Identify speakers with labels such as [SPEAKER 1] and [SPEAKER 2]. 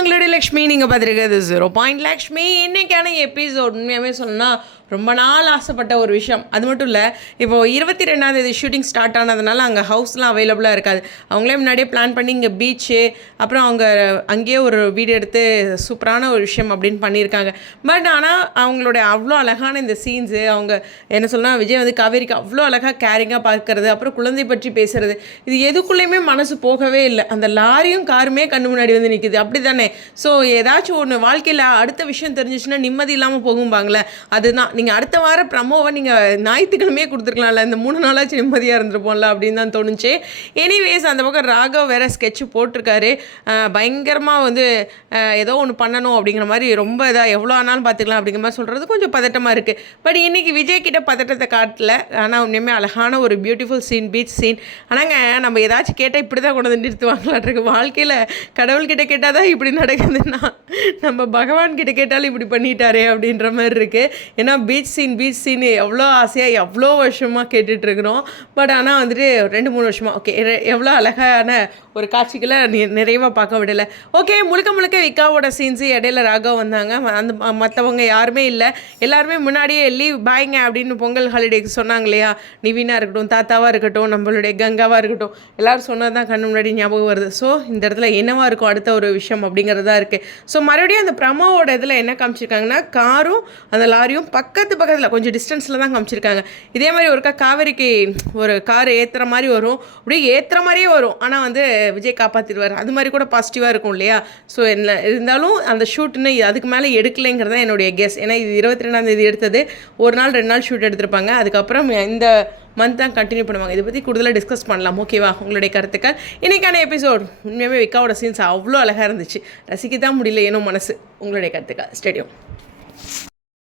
[SPEAKER 1] நாங்களோட லக்ஷ்மி நீங்கள் பார்த்துருக்கிறது zero point Lakshmi இன்னைக்கான episode உண்மையாகவே சொன்னால் ரொம்ப நாள் ஆசைப்பட்ட ஒரு விஷயம். அது மட்டும் இல்லை இப்போது இருபத்தி ரெண்டாவது ஷூட்டிங் ஸ்டார்ட் ஆனதுனால அங்கே ஹவுஸ்லாம் அவைலபிளாக இருக்காது. அவங்களே முன்னாடியே பிளான் பண்ணி இங்கே பீச்சு அப்புறம் அவங்க அங்கேயே ஒரு வீடு எடுத்து சூப்பரான ஒரு விஷயம் அப்படின்னு பண்ணியிருக்காங்க. பட் ஆனால் அவங்களோட அவ்வளோ அழகான இந்த சீன்ஸு அவங்க என்ன சொல்லலாம் விஜய் வந்து காவேரிக்கு அவ்வளோ அழகாக கேரிங்காக பார்க்கறது அப்புறம் குழந்தை பற்றி பேசுகிறது இது எதுக்குள்ளேயுமே மனசு போகவே இல்லை. அந்த லாரியும் காருமே கண்ணு முன்னாடி வந்து நிற்கிது அப்படி தானே ஸோ ஏதாச்சும் ஒன்று வாழ்க்கையில் அடுத்த விஷயம் தெரிஞ்சிச்சுன்னா நிம்மதி இல்லாமல் போகும்பாங்களே அதுதான். நீங்கள் அடுத்த வாரம் ப்ரமோவை நீங்கள் ஞாயிற்றுக்கிழமையே கொடுத்துருக்கலாம்ல. இந்த மூணு நாளாச்சும் நிம்மதியாக இருந்திருப்போம்ல அப்படின்னு தான் தோணுச்சு. எனிவேஸ் அந்த பக்கம் ராகவ் வேற ஸ்கெட்ச் போட்டிருக்காரு. பயங்கரமாக வந்து ஏதோ ஒன்று பண்ணணும் அப்படிங்கிற மாதிரி ரொம்ப இதாக எவ்வளோ ஆனாலும் பார்த்துக்கலாம் அப்படிங்கிற மாதிரி சொல்கிறது கொஞ்சம் பதட்டமாக இருக்குது பட் இன்னைக்கு விஜய் கிட்ட பதட்டத்தை காட்டல. ஆனால் உண்மையுமே அழகான ஒரு பியூட்டிஃபுல் சீன் பீச் சீன் ஆனாங்க நம்ம ஏதாச்சும் கேட்டால் இப்படி தான் கொண்டு வந்து நிறுத்துவாங்களாட்டிருக்கு வாழ்க்கையில் கடவுள்கிட்ட கேட்டால் தான் இப்படி நடக்குதுன்னா நம்ம பகவான் கிட்ட கேட்டாலும் இப்படி பண்ணிட்டாரே அப்படின்ற மாதிரி இருக்குது ஏன்னா பீச் சீன் பீச் சீன் எவ்வளோ ஆசையாக எவ்வளோ வருஷமாக கேட்டுட்ருக்குறோம் பட் ஆனால் வந்துட்டு ரெண்டு மூணு வருஷமாக ஓகே எவ்வளோ அழகான ஒரு காட்சிகளை நிறைவாக பார்க்க விடலை. ஓகே முழுக்க முழுக்க விக்காவோட சீன்ஸு இடையில ராகவ் வந்தாங்க. ம- அந்த மற்றவங்க யாருமே இல்லை. எல்லாருமே முன்னாடியே லீவ் பாய்ங்க அப்படின்னு பொங்கல் ஹாலிடேக்கு சொன்னாங்க இல்லையா? நிவினாக இருக்கட்டும் தாத்தாவாக இருக்கட்டும் நம்மளுடைய கங்காவாக இருக்கட்டும் எல்லாரும் சொன்னது தான் கண்ணு முன்னாடி ஞாபகம் வருது. ஸோ இந்த இடத்துல என்னவாக இருக்கும் அடுத்த ஒரு விஷயம் அப்படிங்கிறதா இருக்குது ஸோ மறுபடியும் அந்த ப்ரமோவோட இதில் என்ன காமிச்சிருக்காங்கன்னா காரும் அந்த லாரியும் பக்கத்து பக்கத்தில் கொஞ்சம் டிஸ்டன்ஸில் தான் காமிச்சிருக்காங்க. இதே மாதிரி ஒருக்கா காவேரிக்கு ஒரு கார் ஏற்றுற மாதிரி வரும். அப்படியே ஏற்றுற மாதிரியே வரும். ஆனால் வந்து விஜய் காப்பாற்றிடுவார் அது மாதிரி கூட பாசிட்டிவாக இருக்கும் இல்லையா? ஸோ என்ன இருந்தாலும் அந்த ஷூட்னு அதுக்கு மேலே எடுக்கலைங்கிறது தான் என்னுடைய கெஸ் ஏன்னா இது இருபத்தி ரெண்டாம் தேதி எடுத்தது. ஒரு நாள் ரெண்டு நாள் ஷூட் எடுத்திருப்பாங்க. அதுக்கப்புறம் இந்த மந்த் தான் கண்டினியூ பண்ணுவாங்க. இதை பற்றி கூடுதலாக டிஸ்கஸ் பண்ணலாம். ஓகேவா உங்களுடைய கருத்துக்கள். இன்றைக்கான எபிசோட் உண்மையாகவே விக்காவோட சீன்ஸ் அவ்வளோ அழகாக இருந்துச்சு. ரசிக்க தான் முடியல ஏனோ மனசு. உங்களுடைய கருத்துக்கள். ஸ்டேடியம்